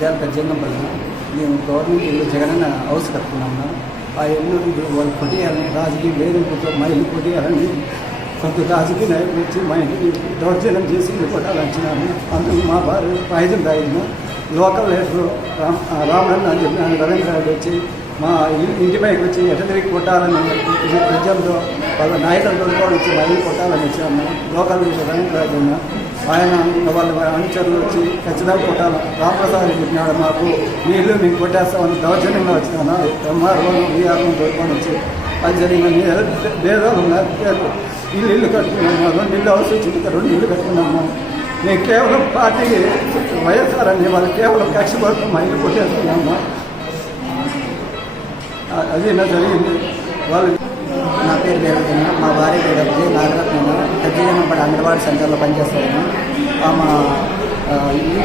విద్యాల పెద్దపల్లి మేము గవర్నమెంట్ ఇల్లు జగనన్న హౌస్ కట్టుకున్నాము ఆ ఇల్లు వాళ్ళు కొట్టేయాలని రాజకీయ వేధింపుతో మా ఇల్లు కొట్టేయాలని కొంత రాజకీయ నాయకులు వచ్చి మా ఇంటికి దౌర్జన్యం చేసి ఇల్లు కొట్టాలంటున్నాము అందుకు మా భార్య పాయిజన్ తాగిన లోకల్ లీడర్ రామ్ రామరన్న అని చెప్పి ఆయన రవీంద్ర రెడ్డి వచ్చి మా ఇంటి పైకి వచ్చి ఎట తిరిగి కొట్టాలని ప్రజలతో వాళ్ళ నాయకులతో కూడా వచ్చి మా ఇల్లు కొట్టాలని వచ్చాము లోకల్ లీడర్ రవీంద్ర రెడ్డి ఆయన వాళ్ళ అనుచరులు వచ్చి ఖచ్చితంగా కొట్టాలి. రామప్రసాద్ చెప్పినాడు మాకు. నీళ్ళు మీకు మేము కొట్టేస్తామని దౌర్జన్యంగా వచ్చినా ఎంఆర్ఓ వీఆర్ఓ దొరుకుని వచ్చి అది జరిగింది భేదాలు ఉన్నారు ఇల్లు ఇల్లు కట్టుకున్నాము. ఇల్లు అవసరం చిన్న రెండు ఇల్లు కట్టుకున్నాము. మేము కేవలం పార్టీ వైఎస్ఆర్ అని వాళ్ళు కేవలం కక్ష పడుతూ మా ఇల్లు కొట్టేస్తున్నాము. అది నా జరిగింది. వాళ్ళు నా పేరు దేవతన్న మా భార్య పేరు నాగరత్న అంగన్వాడీ సెంటర్లో పనిచేస్తాను ఆమె ఇల్లు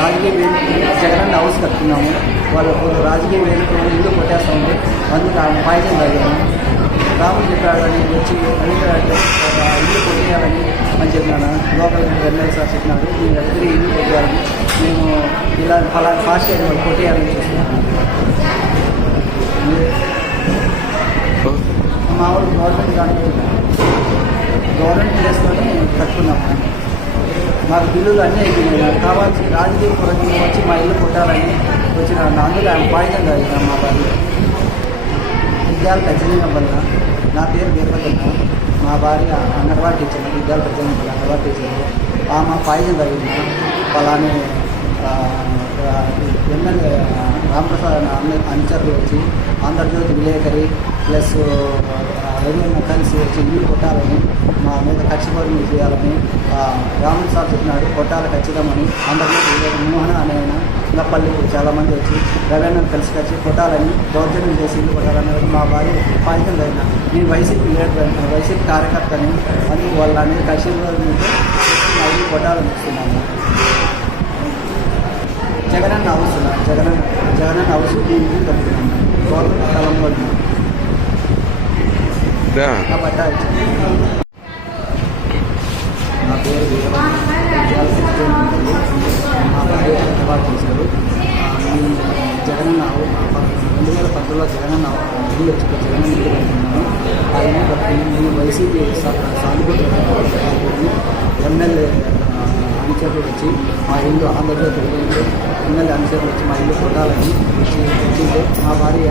రాజకీయ వేదిక జగన్ హౌస్ కట్టుకున్నాము. వాళ్ళు రాజకీయ వేదిక ఇల్లు కొట్టేస్తాము అందుకు ఆమె పాయిజన్ తాగాము. రాముడు చెప్పాడని వచ్చి అడిగాడు ఇల్లు కొట్టేయాలని అని చెప్పినాను? లోకల్ ఎమ్మెల్యే సార్ చెప్పినాడు మీ దగ్గర ఇల్లు కొట్టేయాలని మేము ఇలా ఫలా ఫాస్ట్ కొట్టేయాలని చూస్తున్నాను మా వాళ్ళు గవర్నమెంట్ దానికి గవర్నమెంట్ ప్లేస్లోనే కట్టుకున్నాము మాకు బిల్లులు అన్నీ అయిపోయినాయి. నాకు కావాల్సిన రాజకీయ పరంగా వచ్చి మా ఇల్లు కొట్టాలని వచ్చిన అందులో ఆయన పాయితం తాగిన మా భార్య విద్యాలు ఖచ్చితంగా వల్ల నా పేరు వీరభద్రమ్మ. మా భార్య అంగన్వాడీ టీచర్ విద్యాలు ఖచ్చితంగా అంగన్వాడీ టీచర్. ఆమె పాయిజన్ తాగింది అలానే ఎమ్మెల్యే రామప్రసాద్ అనే అనుచరులు వచ్చి ఆంధ్రజ్యోతి విలేకరి ప్లస్ ఎవరైనా కలిసి వచ్చి ఇల్లు కొట్టాలని మా మీద కక్షపరులు చేయాలని ఆ, రాముడు సార్ చెప్పినాడు కొట్టాలి ఖచ్చితమని. ఆంధ్రజ్యోతి మోహన అనే ఆయన చాలామంది వచ్చి రవీణ కలిసి కలిసి కొట్టాలని దౌర్జన్యం చేసి ఇల్లు కొట్టాలని మా భార్య పాయితం జరిగిన నేను వైసీపీ లీడర్ వైసీపీ కార్యకర్తని అని వాళ్ళ అనేది కక్ష ఇల్లు కొట్టాలని చూస్తున్నాను జగనన్న హౌస్ జగనన్న జగనన్న హౌస్ నేను ఇల్లు కట్టుకున్నాను గవర్నమెంట్ స్థలంలో ఉంది. దా నా పేరు. మా భార్య హైదరాబాద్ చేశారు జగనన్న రెండు వేల పద్దులో జగనన్న ఇల్లు వచ్చి జగనన్న ఇల్లు కట్టుకున్నాను ఆ ఇల్లు కట్టుకుని నేను వైసీపీ సానుభూతి ఎమ్మెల్యే ఆ, వచ్చి మా ఇల్లు ఆంధ్రప్రదేశ్ తిరిగింది ఎమ్మెల్యే అనుచరులు వచ్చి మా ఇల్లు కొట్టాలని వచ్చి వచ్చింటే మా భార్య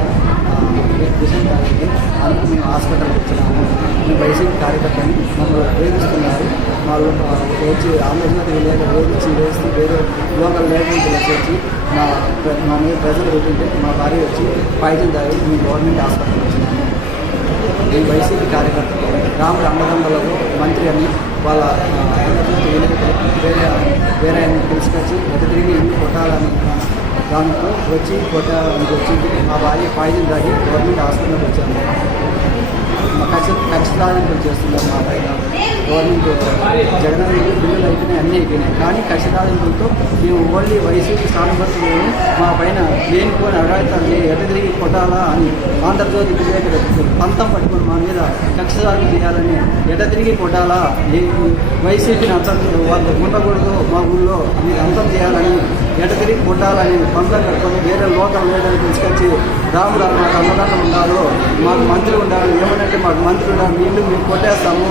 విషయం అందుకు మేము హాస్పిటల్కి వచ్చినాము. మేము వైసీపీ కార్యకర్తని మమ్మల్ని ఉపయోగిస్తున్నారు. వాళ్ళు వచ్చి ఆంధ్రజ్యోతి విలేక వేధించి వేస్తూ వేరే లోకల్ లేకుండా వచ్చి మా మా మీద ప్రజలు పెట్టింటే మా భార్య వచ్చి పాయిజన్ తాగి మేము గవర్నమెంట్ హాస్పిటల్కి వచ్చినాము ఈ వైసీపీ కార్యకర్తలు రాముడు అండదండలకు మంత్రి అని వాళ్ళ వేరే వేరే ఆయన తీసుకొచ్చి తిరిగి ఇల్లు కొట్టాలని దాంట్లో వచ్చి కొట్టాలని వచ్చింది మా భార్య పాయిజన్ తాగి గవర్నమెంట్ హాస్పిటల్కి వచ్చాను ఖర్చు చేస్తున్నారు మా పైన. గవర్నమెంట్ జగన్ బిల్లులు అయిపోయినాయి అన్నీ అయిపోయినాయి. కానీ ఖచ్చితాధింపులతో మేము ఓన్లీ వైసీపీ సానుభూతులు మా పైన లేనిపోని అఘాయితాలు ఎట తిరిగి కొట్టాలా అని ఆంధ్రజ్యోతి విలేకరు పంతం పట్టుకుని మా మీద కక్షదారులు చేయాలని ఎట తిరిగి కొట్టాలా? వైసీపీని అంతం వాళ్ళు ఉండకూడదు మా ఊళ్ళో మీరు అంతం చేయాలని ఎడగిరి తిరిగి కొట్టాలని పంతం కట్టుకొని వేరే లోకల్ లీడర్ని తీసుకొచ్చి రాముడు మాకు అన్నదానం ఉండాలో మాకు మంత్రి ఉండాలి ఏమనంటే మాకు మంత్రి ఉండాలి మీ ఇల్లు మేము కొట్టేస్తాము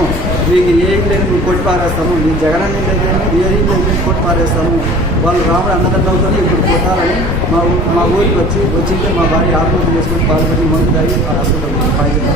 మీకు ఏ ఇల్లు మేము కొట్టి పారేస్తాము మీ జగన్ అనేది ఏ ఇల్లు మేము కొట్టి పారేస్తాము. వాళ్ళు రాముడు అన్నదండలతో ఇప్పుడు కొట్టాలని మా మా ఊరికి వచ్చి వచ్చింటే మా భార్య ఆత్మహత్య చేసుకుని బాధపడి మందు తాగి హాస్పిటల్ పాయింట్